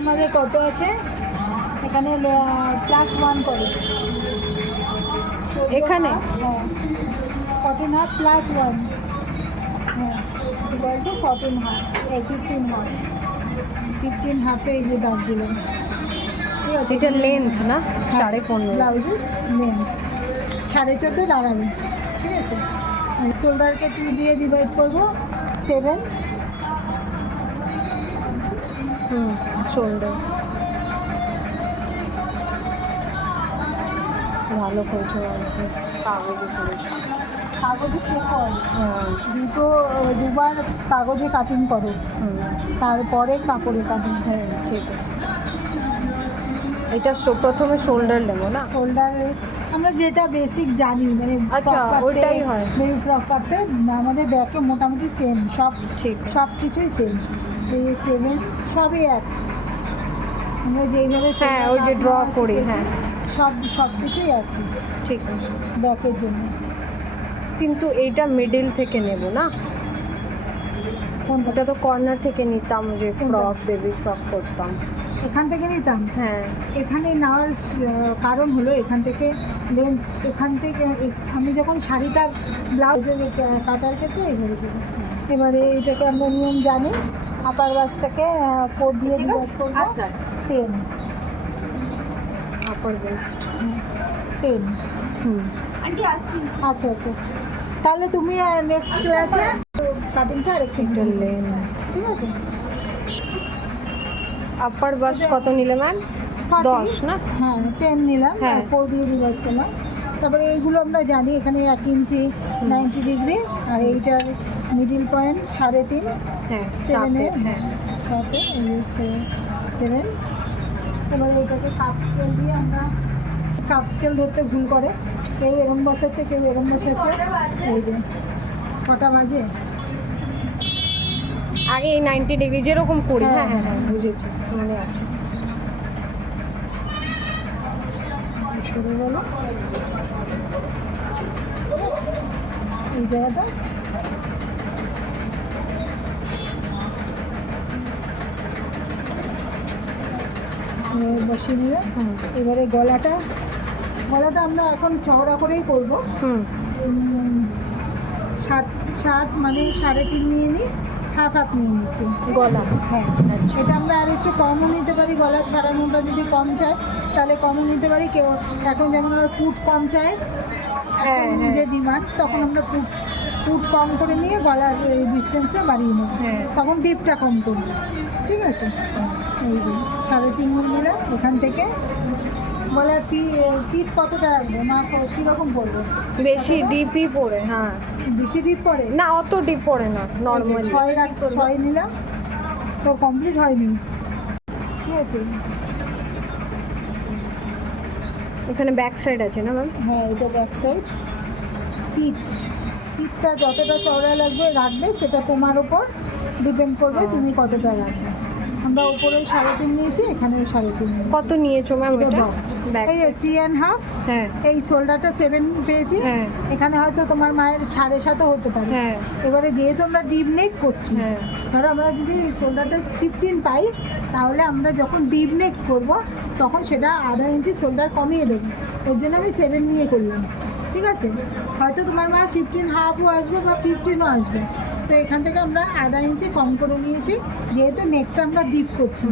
আমাদের কত আছে এখানে +1 করে এখানে? হ্যাঁ 14.5 +1 হ্যাঁ ইকুয়াল টু 14.5 15.5 15.5 এই যে দাগ দিলাম ঠিক আছে। এটা লেন্থ না 15.5 ব্লাউজের লেন্থ 14.5 দাঁড়াবে ঠিক আছে। শোল্ডারকে 2 দিয়ে ডিভাইড করবো 7 শোল্ডার ভালো করেছো কাগজে করেছো কাগজে শেপ হয় হ্যাঁ দুবার কাগজে কাটিং করো তারপরে কাপড়ে কাটিং। হ্যাঁ ঠিক আছে। এটা প্রথমে শোল্ডার নেবো না? শোল্ডার আমরা যেটা বেসিক জানি মানে আচ্ছা, ওইটাই হয়। মেরি ফ্রক কাটতে আমাদের ব্যাকে মোটামুটি সেম সব ঠিক সব কিছুই সেম এই 7 সবই এক আমরা যেইভাবে হ্যাঁ ওই যে ড্র করি হ্যাঁ সব কিছুই একই ঠিক আছে। ব্যাকের জন্য। কিন্তু এইটা মিডল থেকে নেব না? ওটা তো কর্নার থেকে নিতাম যে ফ্রক বেবি ফ্রক করতাম এখান থেকে নিতাম। হ্যাঁ এখানে নেওয়ার কারণ হলো এখান থেকে এখান থেকে আমি যখন শাড়িটা ব্লাউজের কাটার ক্ষেত্রে এইভাবে ছিল। এবারে এটাকে আমরা নিয়ম জানি আপার বাসটাকে 4 দিয়ে ডিভাইড করবো 10 আপার ওয়েস্ট 10 আচ্ছা আচ্ছা তাহলে তুমি নেক্সট ক্লাসে কাটিংটা আরেকটু লেন্থ ঠিক আছে। আপার বাস্ট কত নিলে ম্যাম? 10 না? হ্যাঁ 10 নিলাম হ্যাঁ। 4 দিয়ে ডিভাইড করলাম। তারপরে এইগুলো আমরা জানি এখানে 1 ইঞ্চি 90 ডিগ্রি আর এইটার মিডিল পয়েন্ট 3.5 হ্যাঁ 7 এর হ্যাঁ সাথে 7। এবারে এটাকে কাপ স্কেল দিয়ে আমরা কাপ স্কেল ধরতে ভুল করে কেউ এরম বসাচ্ছে কেউ এরম বসাচ্ছে এই যে কটা বাজে আগে এই 90 ডিগ্রি যেরকম করি হ্যাঁ, হ্যাঁ হ্যাঁ হ্যাঁ, হ্যাঁ বুঝেছি মনে আছে। শুরু হলো এই জায়গাটা বসিয়ে নিলাম। এবারে গলাটা আমরা এখন চওড়া করেই করবো। 7 মানে 3.5 নিয়ে নিই হাফ নিয়ে নিচ্ছি গলা হ্যাঁ এটা আমরা আর একটু কমও নিতে পারি গলা ছাড়ানোটা যদি কম চায় তাহলে কমও নিতে পারি কেউ এখন যেমন আমার ফুট কম চায় হ্যাঁ, এখন হ্যাঁ। যে ডিমান্ড তখন আমরা ফুট কম করে নিয়ে গলার এই ডিস্টেন্সটা বাড়িয়ে নেব হ্যাঁ। তখন ডিপটা কম করব ঠিক আছে। এই যে 3.5 নিয়ে নিলাম এখান থেকে গলার পিঠ কতটা রাখবো না কীরকম পড়বে বেশি ডিপই পড়ে হ্যাঁ বেশি ডিপ পড়ে না অত ডিপ পড়ে না নর্মাল 6 নিলাম তো কমপ্লিট হয়নি ঠিক আছে। এখানে ব্যাক সাইড আছে না ম্যাম? হ্যাঁ এটা ব্যাক সাইড পিঠটা যতটা চওড়া রাখবে সেটা তোমার ওপর ডিপেন্ড করবে তুমি কতটা রাখবে। আমরা উপরে 3.5 নিয়েছি এখানেও 3.5 নিয়েছি। কত নিয়েছো ম্যাম এটা এটা? box। ব্যাক এই 3.5 হ্যাঁ এই শোল্ডারটা 7 পেয়েছি হ্যাঁ এখানে হয়তো তোমার মায়ের 7.5 হতে পারে। হ্যাঁ এবারে যেহেতু আমরা ডিপ নেক করছি হ্যাঁ ধরো আমরা যদি শোল্ডারটা 15 পাই তাহলে আমরা যখন ডিপ নেক করবো তখন সেটা আধা ইঞ্চি শোল্ডার কমিয়ে দেবো ওর জন্য আমি 7 নিয়ে করলাম ঠিক আছে। হয়তো তোমার মায়ের 15.5ও আসবে বা 15ও আসবে তো এখান থেকে আমরা আধা ইঞ্চি কম করে নিয়েছি যেহেতু নেকটা আমরা ডিপ করছি।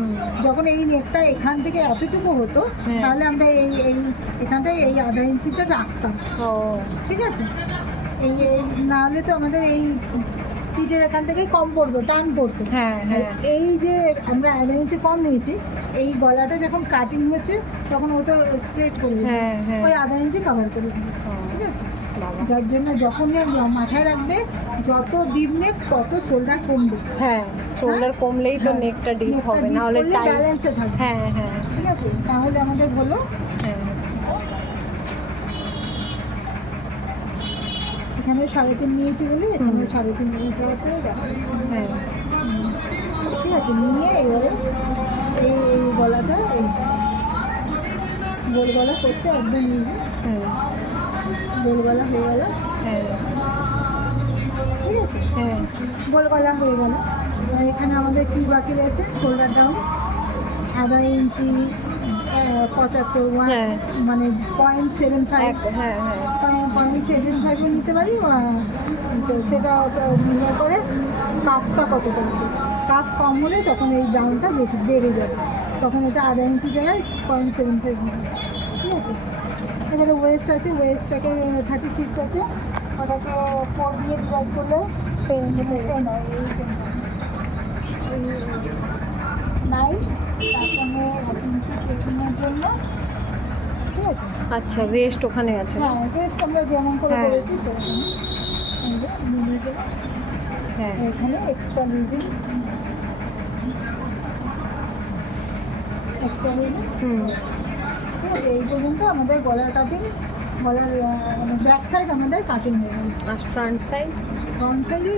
যখন এই নেকটা এখান থেকে এতটুকু হতো তাহলে আমরা এখানটায় এই আধা ইঞ্চিটা রাখতাম ও ঠিক আছে। এই নাহলে তো আমাদের এই পিঠের এখান থেকেই কম পড়বে টান পড়তো। হ্যাঁ হ্যাঁ এই যে আমরা আধা ইঞ্চি কম নিয়েছি এই গলাটা যখন কাটিং হচ্ছে তখন ও তো স্প্রেড করে দেবে হ্যাঁ হ্যাঁ ওই আধা ইঞ্চি কভার করে দেবে ঠিক আছে। যার জন্য যখন মাথায় রাখবে যত ডিপ নেক তত শোল্ডার কমবে। হ্যাঁ শোল্ডার কমলেই তো হ্যাঁ, নেকটা ডিপ নেকটা হবে deep না হলে করলে টাইট ব্যালেন্সে থাকবে হ্যাঁ হ্যাঁ ঠিক আছে। তাহলে আমাদের হলো হ্যাঁ এখানে 3.5 নিয়েছি বলে এখানে 3.5 নিয়েটাতে হ্যাঁ ঠিক আছে। নিয়ে এবারে এই গলাটা এই গোল গলা করতে একদম ইজি হ্যাঁ গোল গলা হয়ে গেল হ্যাঁ ঠিক আছে। হ্যাঁ গোল গলা হয়ে গেল এবার এখানে আমাদের কি বাকি রয়েছে শোল্ডার ডাউন আর আধা ইঞ্চি 75 হ্যাঁ। মানে 0.75 হ্যাঁ হ্যাঁ 0.75 নিতে পারি। তো সেটা নির্ভর করে কাপটা কত পড়ছে। কাপ কম হলে তখন এই দামটা বেশি বেড়ে যাবে, তখন এটা আধা ইঞ্চি জায়গায় 0.75 হবে। ঠিক আছে, এবারে ওয়েস্ট আছে, ওয়েস্টটাকে 36 আছে, ওটাকে 4 দিয়ে ডিভাইড করলে এই নয় এই 9, তার সঙ্গে 1 ইঞ্চি চেকিংয়ের জন্য। ঠিক আছে, আচ্ছা রেস্ট ওখানে আছে। হ্যাঁ ওয়েস্ট আমরা যেমন করে হ্যাঁ। করেছি সেরকম হ্যাঁ এখানে এক্সট্রা লুজিং হুম ঠিক আছে। এই পর্যন্ত আমাদের গলার কাটিং, গলার মানে ব্যাক সাইড আমাদের কাটিং হয়ে গেল। আর ফ্রন্ট সাইড ফ্রন্ট সাইডে